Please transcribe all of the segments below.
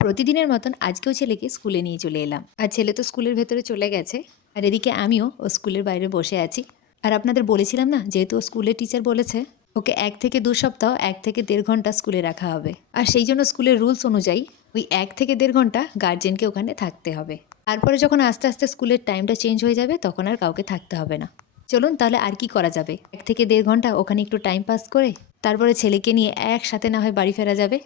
প্রতিদিনের মতন আজকেও ছেলেকে স্কুলে নিয়ে চলে এলাম। আর ছেলে তো স্কুলের ভেতরে চলে গেছে। আর এদিকে আমিও ও স্কুলের বাইরে বসে আছি। আর আপনাদের বলেছিলাম না, যেহেতু ও স্কুলের টিচার বলেছে ওকে ১ থেকে ২ সপ্তাহ ১ থেকে ১.৫ ঘন্টা স্কুলে রাখা হবে। আর সেই জন্য স্কুলের রুলস অনুযায়ী ওই ১ থেকে ১.৫ ঘন্টা গার্জেনকে ওখানে থাকতে হবে। তারপরে যখন আস্তে আস্তে স্কুলের টাইমটা চেঞ্জ হয়ে যাবে তখন আর কাউকে থাকতে হবে না। চলুন তাহলে আর কি করা যাবে, ১ থেকে ১.৫ ঘন্টা ওখানে একটু টাইম পাস করে তারপরে ছেলেকে নিয়ে একসাথে না হয় বাড়ি ফেরা যাবে।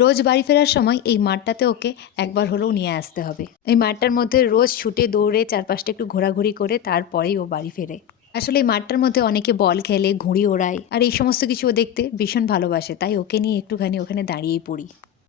রোজ বাড়ি ফেরার সময় এই মাঠটাতে ওকে একবার হলেও নিয়ে আসতে হবে। এই মাঠটার মধ্যে রোজ ছুটে দৌড়ে চারপাশটা একটু ঘোরাঘুরি করে তারপরেই ও বাড়ি ফেরে। আসলে এই মাঠটার মধ্যে অনেকে বল খেলে, ঘুড়ি ওড়ায়, আর এই সমস্ত কিছু ও দেখতে ভীষণ ভালোবাসে, তাই ওকে নিয়ে একটুখানি ওখানে দাঁড়িয়েই পড়ি।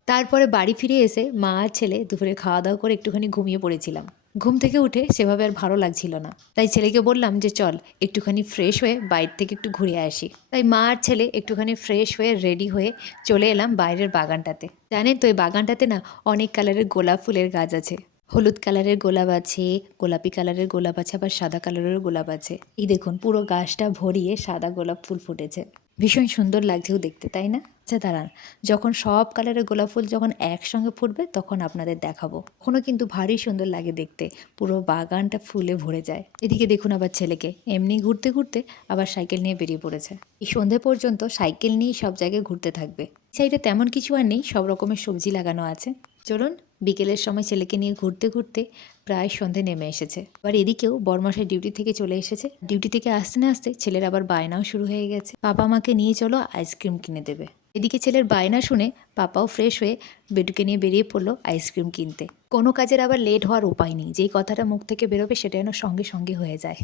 তারপরে বাড়ি ফিরে এসে মা আর ছেলে দুপুরে খাওয়া দাওয়া করে একটুখানি ঘুমিয়ে পড়েছিলাম। ঘুম থেকে উঠে সেভাবে আর ভালো লাগছিল না, তাই ছেলেকে বললাম যে চল একটুখানি ফ্রেশ হয়ে বাইরে থেকে একটু ঘুরে আসি। তাই মা আর ছেলে একটুখানি ফ্রেশ হয়ে রেডি হয়ে চলে এলাম বাইরের বাগানটাতে। জানেন তো এই বাগানটাতে না অনেক কালারের গোলাপ ফুলের গাছ আছে। হলুদ কালারের গোলাপ আছে, গোলাপি কালারের গোলাপ আছে, আবার সাদা কালারের গোলাপ আছে। এই দেখুন পুরো গাছটা ভরিয়ে সাদা গোলাপ ফুল ফুটেছে। ভীষণ সুন্দর লাগছেও দেখতে, তাই না? আচ্ছা দাঁড়ান, যখন সব কালারের গোলাপ ফুল যখন একসঙ্গে ফুটবে তখন আপনাদের দেখাবো। তখনও কিন্তু ভারী সুন্দর লাগে দেখতে, পুরো বাগানটা ফুলে ভরে যায়। এদিকে দেখুন আবার ছেলেকে এমনি ঘুরতে ঘুরতে আবার সাইকেল নিয়ে বেরিয়ে পড়েছে। এই সন্ধে পর্যন্ত সাইকেল নিয়েই সব জায়গায় ঘুরতে থাকবে। সাইডে তেমন কিছু আর নেই, সব রকমের সবজি লাগানো আছে। চলুন বিকেলের সময় ছেলেকে নিয়ে ঘুরতে ঘুরতে প্রায় সন্ধে নেমে এসেছে। আবার এদিকেও বরমশাই ডিউটি থেকে চলে এসেছে। ডিউটি থেকে আসতে না আসতে ছেলের আবার বায়নাও শুরু হয়ে গেছে, পাপা মাকে নিয়ে চলো আইসক্রিম কিনে দেবে। এদিকে ছেলের বায়না শুনে পাপাও ফ্রেশ হয়ে বেটুকে নিয়ে বেরিয়ে পড়লো আইসক্রিম কিনতে। কোনো কাজের আবার লেট হওয়ার উপায় নেই, যেই কথাটা মুখ থেকে বেরোবে সেটা যেন সঙ্গে সঙ্গে হয়ে যায়,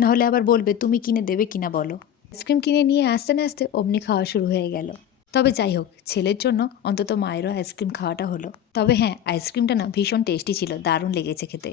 নাহলে আবার বলবে তুমি কিনে দেবে কিনা বলো। আইসক্রিম কিনে নিয়ে আসতে না আসতে অমনি খাওয়া শুরু হয়ে গেল। তবে যাই হোক, ছেলের জন্য অন্তত মায়েরও আইসক্রিম খাওয়াটা হলো। তবে হ্যাঁ, আইসক্রিমটা না ভীষণ টেস্টি ছিল, দারুণ লেগেছে খেতে।